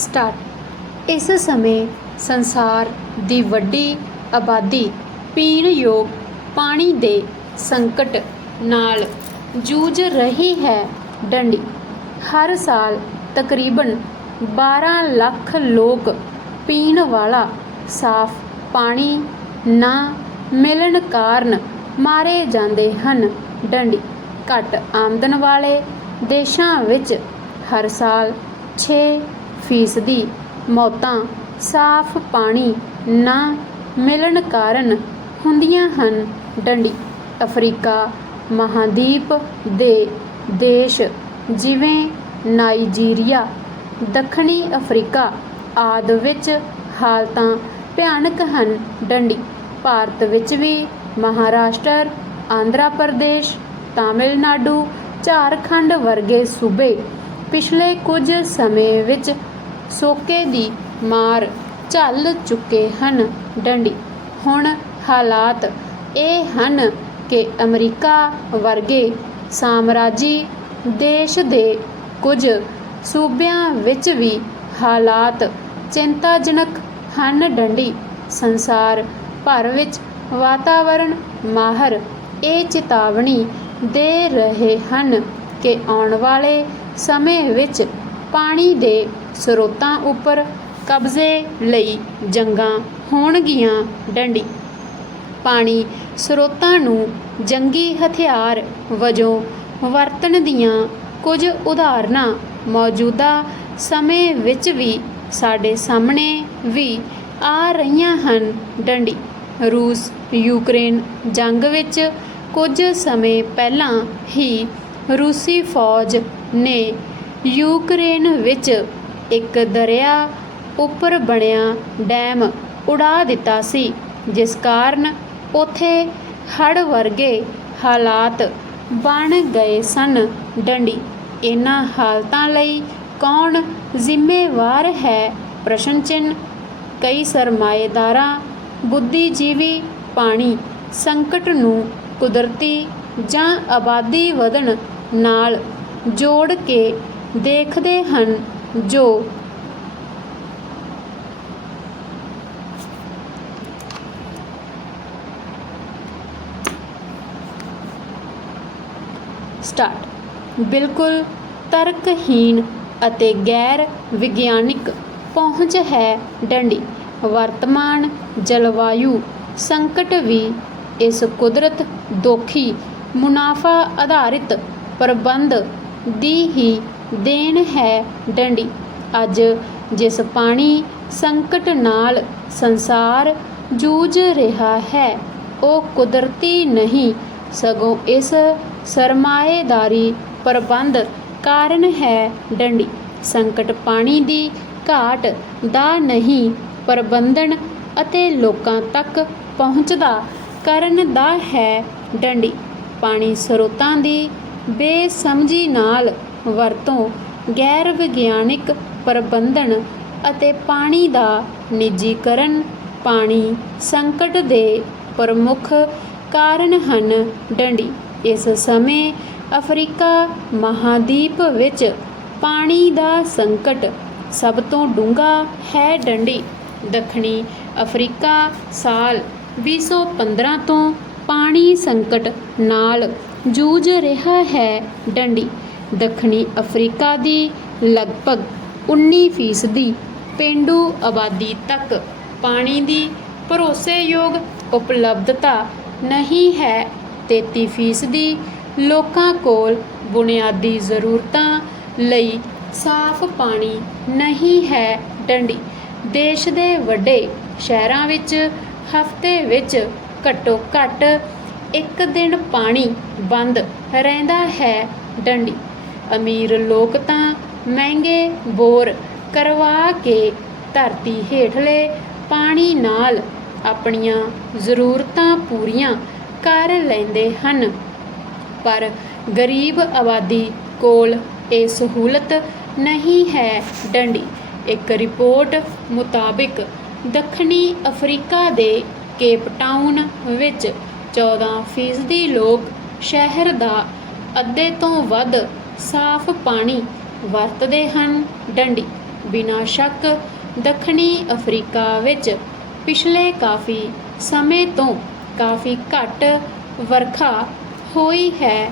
Start. ਇਸ ਸਮੇਂ ਸੰਸਾਰ ਦੀ ਵੱਡੀ ਆਬਾਦੀ ਪੀਣ ਯੋਗ ਪਾਣੀ ਦੇ ਸੰਕਟ ਨਾਲ ਜੂਝ ਰਹੀ ਹੈ ਡੰਡੀ। ਹਰ ਸਾਲ ਤਕਰੀਬਨ 12 ਲੱਖ ਲੋਕ ਪੀਣ ਵਾਲਾ ਸਾਫ਼ ਪਾਣੀ ਨਾ ਮਿਲਣ ਕਾਰਨ ਮਾਰੇ ਜਾਂਦੇ ਹਨ ਡੰਡੀ। ਘੱਟ ਆਮਦਨ ਵਾਲੇ ਦੇਸ਼ਾਂ ਵਿੱਚ ਹਰ ਸਾਲ 6 ਫੀਸਦੀ ਮੌਤਾਂ, ਸਾਫ਼ ਪਾਣੀ ਨਾ ਮਿਲਣ ਕਾਰਨ ਹੁੰਦੀਆਂ ਹਨ। ਡੰਡੀ, ਅਫਰੀਕਾ, ਮਹਾਦੀਪ ਦੇ ਦੇਸ਼ ਜਿਵੇਂ ਨਾਈਜੀਰੀਆ, ਦੱਖਣੀ ਅਫਰੀਕਾ ਆਦਿ ਵਿੱਚ ਹਾਲਤਾਂ ਭਿਆਨਕ ਹਨ। ਡੰਡੀ, ਭਾਰਤ ਵਿੱਚ ਵੀ ਮਹਾਰਾਸ਼ਟਰ, ਆਂਧਰਾ ਪ੍ਰਦੇਸ਼, ਤਾਮਿਲਨਾਡੂ, ਝਾਰਖੰਡ ਵਰਗੇ ਸੂਬੇ ਪਿਛਲੇ ਕੁਝ ਸਮੇਂ ਵਿੱਚ ਸੋਕੇ ਦੀ ਮਾਰ ਝੱਲ ਚੁੱਕੇ ਹਨ ਡੰਡੀ। ਹੁਣ ਹਾਲਾਤ ਇਹ ਹਨ ਕਿ ਅਮਰੀਕਾ ਵਰਗੇ ਸਾਮਰਾਜੀ ਦੇਸ਼ ਦੇ ਕੁਝ ਸੂਬਿਆਂ ਵਿੱਚ ਵੀ ਹਾਲਾਤ ਚਿੰਤਾਜਨਕ ਹਨ ਡੰਡੀ। ਸੰਸਾਰ ਭਰ ਵਿੱਚ ਵਾਤਾਵਰਣ ਮਾਹਰ ਇਹ ਚੇਤਾਵਨੀ ਦੇ ਰਹੇ ਹਨ ਕਿ ਆਉਣ ਵਾਲੇ ਸਮੇਂ ਵਿੱਚ ਪਾਣੀ ਦੇ ਸਰੋਤਾਂ ਉੱਪਰ ਕਬਜ਼ੇ ਲਈ ਜੰਗਾਂ ਹੋਣਗੀਆਂ ਡੰਡੀ। ਪਾਣੀ ਸਰੋਤਾਂ ਨੂੰ ਜੰਗੀ ਹਥਿਆਰ ਵਜੋਂ ਵਰਤਣ ਦੀਆਂ ਕੁਝ ਉਦਾਹਰਨਾਂ ਮੌਜੂਦਾ ਸਮੇਂ ਵਿੱਚ ਵੀ ਸਾਡੇ ਸਾਹਮਣੇ ਵੀ ਆ ਰਹੀਆਂ ਹਨ ਡੰਡੀ। ਰੂਸ, ਯੂਕਰੇਨ ਜੰਗ ਵਿੱਚ ਕੁਝ ਸਮੇਂ ਪਹਿਲਾਂ ਹੀ ਰੂਸੀ ਫੌਜ ਨੇ ਯੂਕਰੇਨ ਵਿੱਚ ਇੱਕ ਦਰਿਆ ਉੱਪਰ ਬਣਿਆ ਡੈਮ ਉਡਾ ਦਿੱਤਾ ਸੀ, ਜਿਸ ਕਾਰਨ ਉੱਥੇ ਹੜ੍ਹ ਵਰਗੇ ਹਾਲਾਤ ਬਣ ਗਏ ਸਨ। ਡੰਡੀ, ਇਹਨਾਂ ਹਾਲਤਾਂ ਲਈ ਕੌਣ ਜ਼ਿੰਮੇਵਾਰ ਹੈ? ਪ੍ਰਸ਼ਨ ਚਿੰਨ੍ਹ ਕਈ ਸਰਮਾਏਦਾਰਾਂ, ਬੁੱਧੀਜੀਵੀ ਪਾਣੀ ਸੰਕਟ ਨੂੰ ਕੁਦਰਤੀ ਜਾਂ ਆਬਾਦੀ ਵਧਣ ਨਾਲ ਜੋੜ ਕੇ ਦੇਖਦੇ ਹਨ ਜੋ ਸਟਾਰਟ। ਬਿਲਕੁਲ ਤਰਕਹੀਣ ਅਤੇ ਗੈਰ ਵਿਗਿਆਨਿਕ ਪਹੁੰਚ ਹੈ ਡੰਡੀ। ਵਰਤਮਾਨ ਜਲਵਾਯੂ ਸੰਕਟ ਵੀ ਇਸ ਕੁਦਰਤ ਦੋਖੀ ਮੁਨਾਫਾ ਆਧਾਰਿਤ ਪ੍ਰਬੰਧ ਦੀ ਹੀ ਦੇਣ ਹੈ ਡੰਡੀ। ਅੱਜ ਜਿਸ ਪਾਣੀ ਸੰਕਟ ਨਾਲ ਸੰਸਾਰ ਜੂਝ ਰਿਹਾ ਹੈ, ਉਹ ਕੁਦਰਤੀ ਨਹੀਂ, ਸਗੋਂ ਇਸ ਸਰਮਾਏਦਾਰੀ ਪ੍ਰਬੰਧ ਕਾਰਨ ਹੈ ਡੰਡੀ। ਸੰਕਟ ਪਾਣੀ ਦੀ ਘਾਟ ਦਾ ਨਹੀਂ, ਪ੍ਰਬੰਧਨ ਅਤੇ ਲੋਕਾਂ ਤੱਕ ਪਹੁੰਚਦਾ ਕਰਨ ਦਾ ਹੈ ਡੰਡੀ। ਪਾਣੀ ਸਰੋਤਾਂ ਦੀ ਬੇਸਮਝੀ ਨਾਲ ਵਰਤੋਂ ਗੈਰ ਵਿਗਿਆਨਿਕ ਪ੍ਰਬੰਧਨ ਅਤੇ ਪਾਣੀ ਦਾ ਨਿੱਜੀਕਰਨ ਪਾਣੀ ਸੰਕਟ ਦੇ ਪ੍ਰਮੁੱਖ ਕਾਰਨ ਹਨ। ਡੰਡੀ। ਇਸ ਸਮੇਂ ਅਫਰੀਕਾ ਮਹਾਦੀਪ ਵਿੱਚ ਪਾਣੀ ਦਾ ਸੰਕਟ ਸਭ ਤੋਂ ਡੂੰਘਾ ਹੈ ਡੰਡੀ। ਦੱਖਣੀ ਅਫਰੀਕਾ ਸਾਲ 2015 ਤੋਂ ਪਾਣੀ ਸੰਕਟ ਨਾਲ ਜੂਝ ਰਿਹਾ ਹੈ ਡੰਡੀ। ਦੱਖਣੀ ਅਫਰੀਕਾ ਦੀ ਲਗਭਗ 19 ਫੀਸਦੀ ਪੇਂਡੂ ਆਬਾਦੀ ਤੱਕ ਪਾਣੀ ਦੀ ਭਰੋਸੇਯੋਗ ਉਪਲਬਧਤਾ ਨਹੀਂ ਹੈ 33 ਫੀਸਦੀ ਲੋਕਾਂ ਕੋਲ ਬੁਨਿਆਦੀ ਜ਼ਰੂਰਤਾਂ ਲਈ ਸਾਫ਼ ਪਾਣੀ ਨਹੀਂ ਹੈ ਡੰਡੀ। ਦੇਸ਼ ਦੇ ਵੱਡੇ ਸ਼ਹਿਰਾਂ ਵਿੱਚ ਹਫ਼ਤੇ ਵਿੱਚ ਘੱਟੋ ਘੱਟ ਇੱਕ ਦਿਨ ਪਾਣੀ ਬੰਦ ਰਹਿੰਦਾ ਹੈ ਡੰਡੀ। ਅਮੀਰ ਲੋਕ ਤਾਂ ਮਹਿੰਗੇ ਬੋਰ ਕਰਵਾ ਕੇ ਧਰਤੀ ਹੇਠਲੇ ਪਾਣੀ ਨਾਲ ਆਪਣੀਆਂ ਜ਼ਰੂਰਤਾਂ ਪੂਰੀਆਂ ਕਰ ਲੈਂਦੇ ਹਨ। ਪਰ ਗਰੀਬ ਆਬਾਦੀ ਕੋਲ ਇਹ ਸਹੂਲਤ ਨਹੀਂ ਹੈ ਡੰਡੀ। ਇੱਕ ਰਿਪੋਰਟ ਮੁਤਾਬਿਕ ਦੱਖਣੀ ਅਫਰੀਕਾ ਦੇ ਕੇਪ ਟਾਊਨ ਵਿੱਚ 14 ਫੀਸਦੀ ਲੋਕ ਸ਼ਹਿਰ ਦਾ ਅੱਧੇ ਤੋਂ ਵੱਧ ਸਾਫ਼ ਪਾਣੀ ਵਰਤਦੇ ਹਨ। ਡੰਡੀ ਬਿਨਾਂ ਸ਼ੱਕ ਦੱਖਣੀ ਅਫਰੀਕਾ ਵਿੱਚ ਪਿਛਲੇ ਕਾਫੀ ਸਮੇਂ ਤੋਂ ਕਾਫੀ ਘੱਟ ਵਰਖਾ ਹੋਈ ਹੈ।